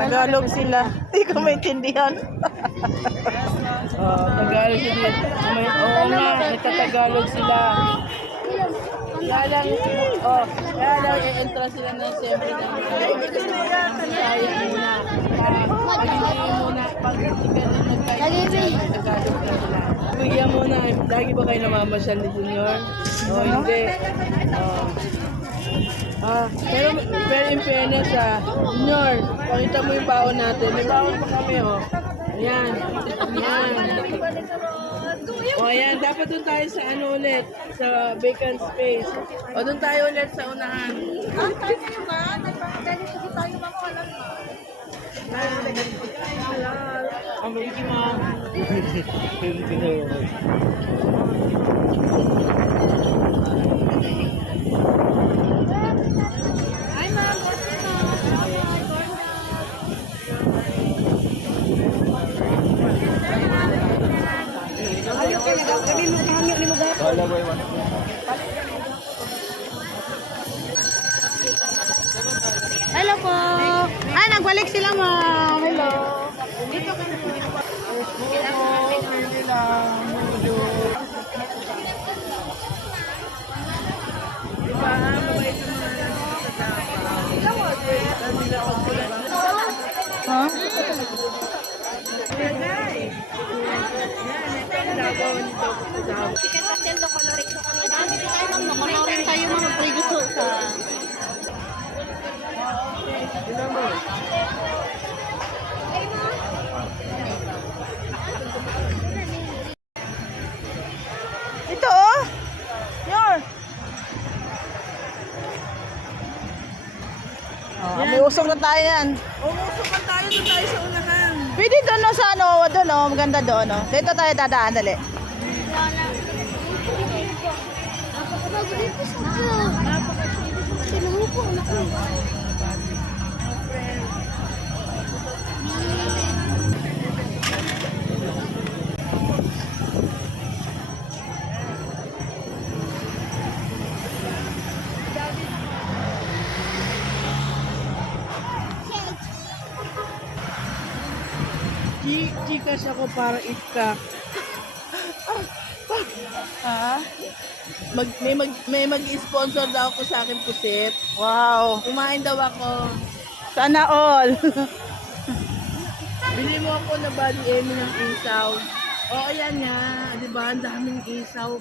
Tagalog sila. Hindi ko maintindihan. Tagalog sila. Oo nga, nagtatagalog sila. Kaya lang, i-entrance sila na siyempre ng Bisaya muna. Pag-hindi muna, pag-hindi ka na nagkaintindihan, Tagalog na sila. Bigyan muna, lagi ba kayo namamasyal ni Junior? O hindi. Pero in fairness Junior, pakita mo yung baon natin. May baon pa kami Ayan. Ayan. Ayan, dapat doon tayo sa ulit, sa vacant space. Doon tayo ulit sa unahan. Tayo ba? Nagpapagalit kasi tayo mga walang Ang Ricky Mom. Ay, ma'am, what's your name? Ayaw ka na kami magkahangyo ni mga. Wala ba yun? Hello po. Nagbalik sila, ma'am. Hello. Dito ka na. Ha? Chicken pastel to coloring to kami. Dami tayo ma'am, coloring tayo mga pregusto sa. Ito, Yor. May usok na tayo yan. Umusukan tayo doon tayo sa unahan. Pwede doon sa doon maganda doon Dito tayo dadaan, dali. Chikas ako para itka. Ha? May mag-sponsor daw ako sa akin pusit. Wow. Kumain daw ako. Sana all. Bili mo ako na body ng isaw. Oo, yan nga. Di ba? Ang daming isaw.